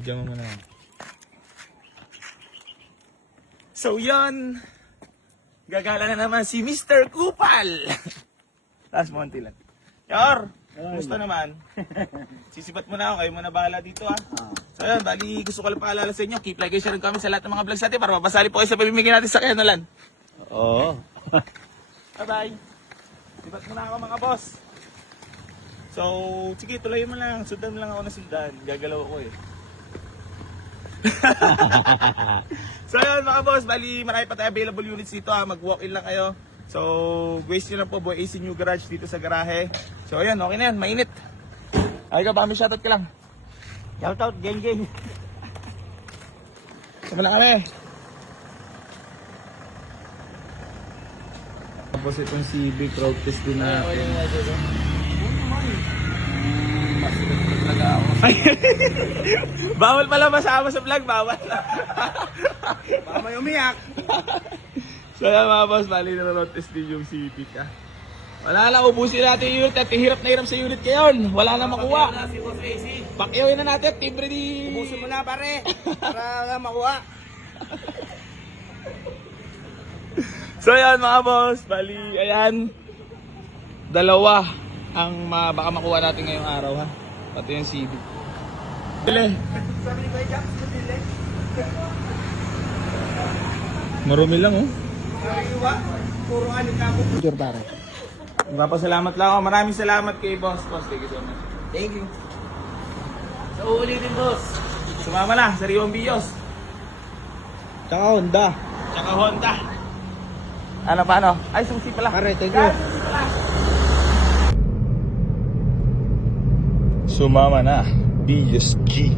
Diyan mo muna. So yan, gagala na naman si Mr. Kupal. Last monty lang. Yor, gusto naman. Sisipat mo na ako, kayo muna bahala dito ha. So yan, bali gusto ko lang paalala sa inyo, keep like and share kami sa lahat ng mga vlogs natin para mabasali po kayo sa pamimigay natin sa Kenolan. Oo. Bye bye. Sipat mo na ako mga boss. So, sige, tuloy mo lang. Sundan mo lang ako na sundan. Gagalaw ako eh. So yun mga boss, bali marami pa tayo available units dito ha. Mag-walk-in lang kayo. So, waste nyo lang po Boy AC New Garage dito sa garahe. So yun, okay na yan, mainit. Ay ka, baka may shoutout ka lang. Shoutout, geng. Sama lang kami. Tapos itong Civic road test din natin. Bawal pala masama sa vlog, bawal. Baka may umiyak. So yan mga boss, bali na road test din yung Civic ha. Wala lang, ubusin natin yung unit at hirap na hirap sa unit ngayon. Wala na makuha. Pakyawin na natin, timbre di... Ubusin mo na pare, para makuha. So yan mga boss, bali ayan. Dalawa ang baka makuha natin ngayong araw ha. Pati yung Civic. Dili. Sabi ko, Japs, dili. Marumi lang oh. Sabi ko ba, puro alikabok. Sure pare. Magpapasalamat lang ako. Maraming salamat kay boss. Boss, thank you so much. Thank you. So, ulitin boss. Sumama na sa Riwang Bios. Tsaka Honda. Tsaka Honda. Ano paano? Ay, susi pala. Pare, thank you. Sumama na. Bios G.